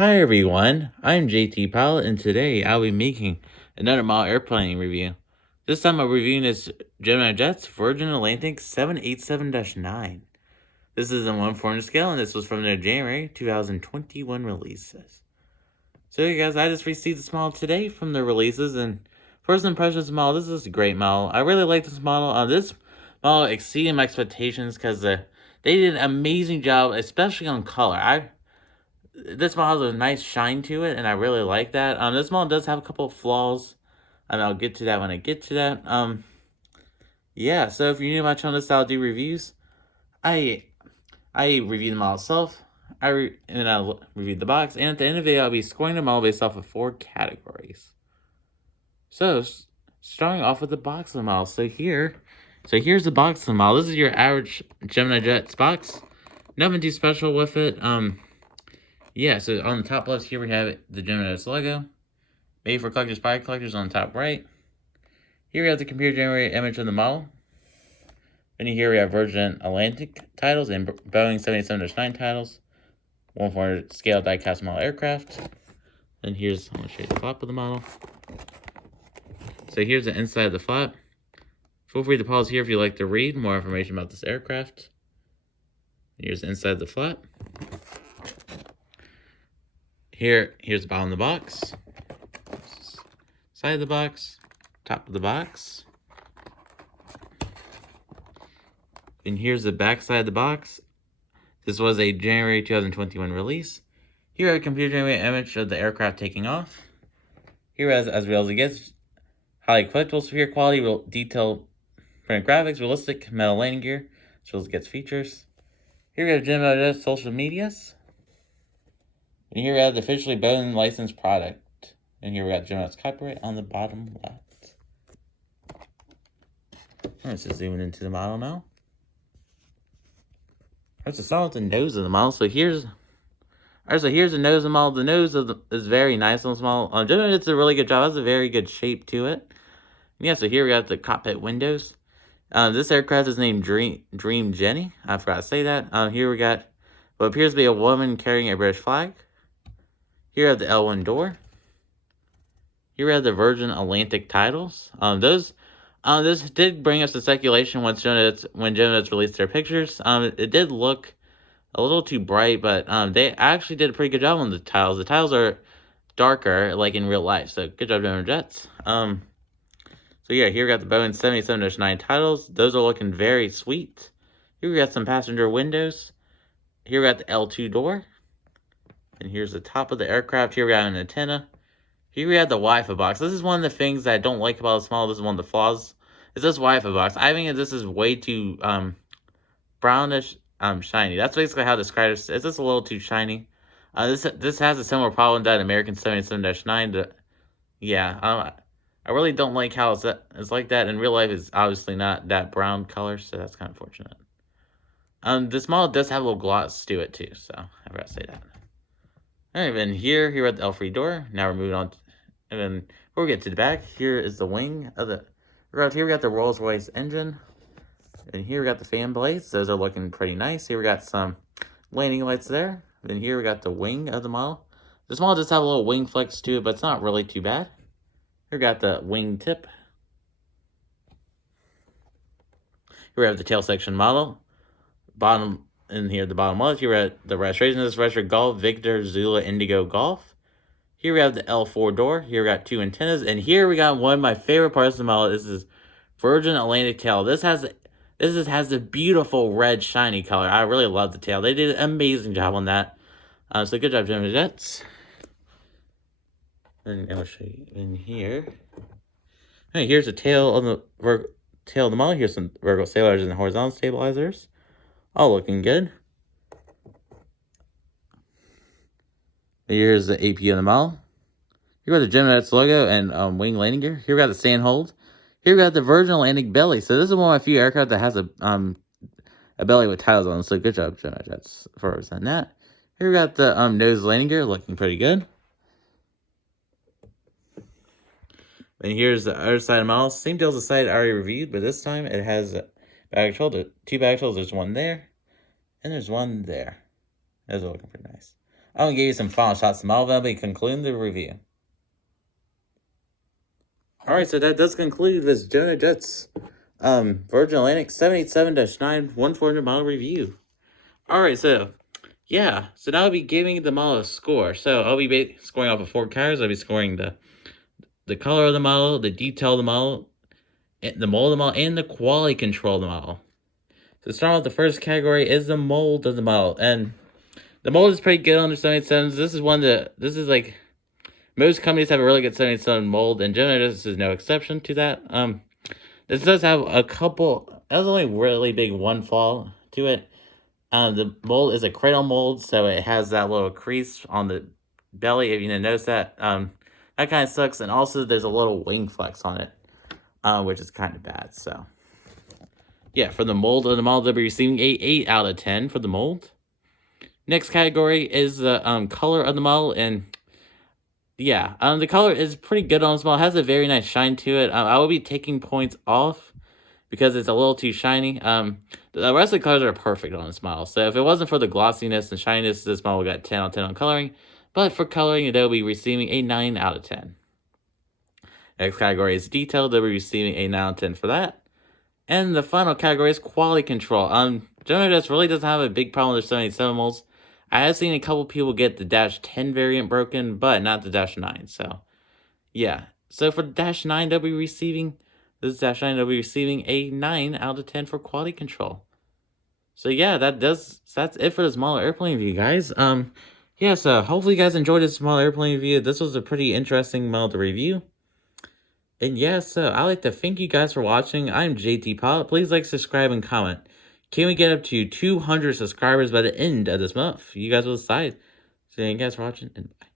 Hi everyone, I'm JT Pilot and today I'll be making another model airplane review. This time I'm reviewing this Gemini Jets Virgin Atlantic 787-9. This is in 1/4 scale and this was from their January 2021 releases. So you guys, I just received this model today from the releases and first impressions of this model, this is a great model. I really like this model. This model exceeded my expectations because they did an amazing job, especially on color. This model has a nice shine to it, and I really like that. This model does have a couple of flaws, and I'll get to that when I get to that. Yeah. So if you're new to my channel, this I'll do reviews. I review the model itself. And I'll review the box, and at the end of the video, I'll be scoring the model based off of 4 categories. So starting off with the box of the model. Here's the box of the model. This is your average Gemini Jets box. Nothing too special with it. Yeah, so on the top left here, we have the Gemini Jets logo. Made for collectors by collectors on the top right. Here we have the computer-generated image of the model. Then here we have Virgin Atlantic titles and Boeing 787-9 titles. 1/4 scale die-cast model aircraft. Then I'm going to show you the flap of the model. So here's the inside of the flap. Feel free to pause here if you'd like to read more information about this aircraft. Here's the inside of the flap. Here's the bottom of the box, side of the box, top of the box, and here's the back side of the box. This was a January 2021 release. Here I have a computer-generated image of the aircraft taking off. Here, as real as it gets, highly collectible, superior quality, detailed printed graphics, realistic metal landing gear, as well as it gets features. Here we have Gemini Jets social medias. And here we have the officially Boeing licensed product. And here we got Gemini's copyright on the bottom left. Let's just zoom into the model now. Let's just start with the nose of the model. So here's the nose of the model. The nose is very nice on this model. Gemini did a really good job. It has a very good shape to it. And yeah, so here we got the cockpit windows. This aircraft is named Dream Jenny. I forgot to say that. Here we got what appears to be a woman carrying a British flag. Here we have the L1 door. Here we have the Virgin Atlantic titles. This did bring us to speculation when Gemini released their pictures. It did look a little too bright, but they actually did a pretty good job on the titles. The titles are darker, like in real life. So good job, Gemini Jets. So yeah, here we got the Boeing 787-9 titles. Those are looking very sweet. Here we got some passenger windows. Here we got the L2 door. And here's the top of the aircraft. Here we got an antenna. Here we have the Wi-Fi box. This is one of the things that I don't like about this model. This is one of the flaws. Is this Wi-Fi box. I think this is way too brownish, shiny. That's basically how I describe it. It's just a little too shiny. This has a similar problem that American 77-9. Yeah, I really don't like how it's like that. In real life, it's obviously not that brown color, so that's kind of unfortunate. This model does have a little gloss to it too, so I forgot to say that. Alright, then here we have the L3 door. Now we're moving on, and then before we get to the back, here is the wing of the aircraft. Here we got the Rolls-Royce engine, and here we got the fan blades. Those are looking pretty nice. Here we got some landing lights there. Then here we got the wing of the model. This model does have a little wing flex to it, but it's not really too bad. Here we got the wing tip. Here we have the tail section model. Bottom. And here at the bottom left, here we have the registration. This is registered Golf, Victor, Zulu, Indigo, Golf. Here we have the L4 door. Here we got 2 antennas. And here we got one of my favorite parts of the model. This is Virgin Atlantic tail. This has a beautiful red shiny color. I really love the tail. They did an amazing job on that. So good job, Gemini Jets. And I'll show you in here. Hey, here's the tail of the model. Here's some vertical stabilizers and horizontal stabilizers. All looking good. Here's the AP on the model. Here we got the Gemini Jets logo and wing landing gear. Here we got the stand hold. Here we got the Virgin Atlantic belly. So this is one of my few aircraft that has a belly with titles on it. So good job, Gemini Jets, for representing that. Here we got the nose landing gear, looking pretty good. And here's the other side of the model. Same deal as the side I already reviewed, but this time it has bag shoulder, 2 bag shoulders. There's one there, and there's one there. Those are looking pretty nice. I'm going to give you some final shots of the model, that'll be concluding the review. Alright, so that does conclude this Gemini Jets Virgin Atlantic 787-9 1400 model review. Alright, so yeah, so now I'll be giving the model a score. So I'll be scoring off of 4 categories. I'll be scoring the color of the model, the detail of the model, the mold of the model, and the quality control of the model. So starting with the first category is the mold of the model, and the mold is pretty good on the 787s. This is like, most companies have a really good 787 mold, and Gemini Jets is no exception to that. This does have a couple, that's only really big one flaw to it. The mold is a cradle mold, so it has that little crease on the belly, if you didn't notice that. That kind of sucks, and also there's a little wing flex on it, which is kind of bad, so. Yeah, for the mold of the model, they'll be receiving a 8 out of 10 for the mold. Next category is the color of the model, and yeah, the color is pretty good on this model. It has a very nice shine to it. I will be taking points off because it's a little too shiny. The rest of the colors are perfect on this model. So if it wasn't for the glossiness and shininess, this model got 10 out of 10 on coloring. But for coloring, they'll be receiving a 9 out of 10. Next category is detail. They'll be receiving a 9 out of 10 for that. And the final category is quality control. Gemini Jets really doesn't have a big problem with their 787 molds. I have seen a couple people get the -10 variant broken, but not the -9. So, yeah. So for the -9, they'll be receiving they'll be receiving a 9 out of 10 for quality control. So yeah, that's it for this model airplane review, guys. Yeah, so hopefully you guys enjoyed this model airplane review. This was a pretty interesting model to review. And yeah, so I'd like to thank you guys for watching. I'm JT Pilot. Please like, subscribe, and comment. Can we get up to 200 subscribers by the end of this month? You guys will decide. So thank you guys for watching, and bye.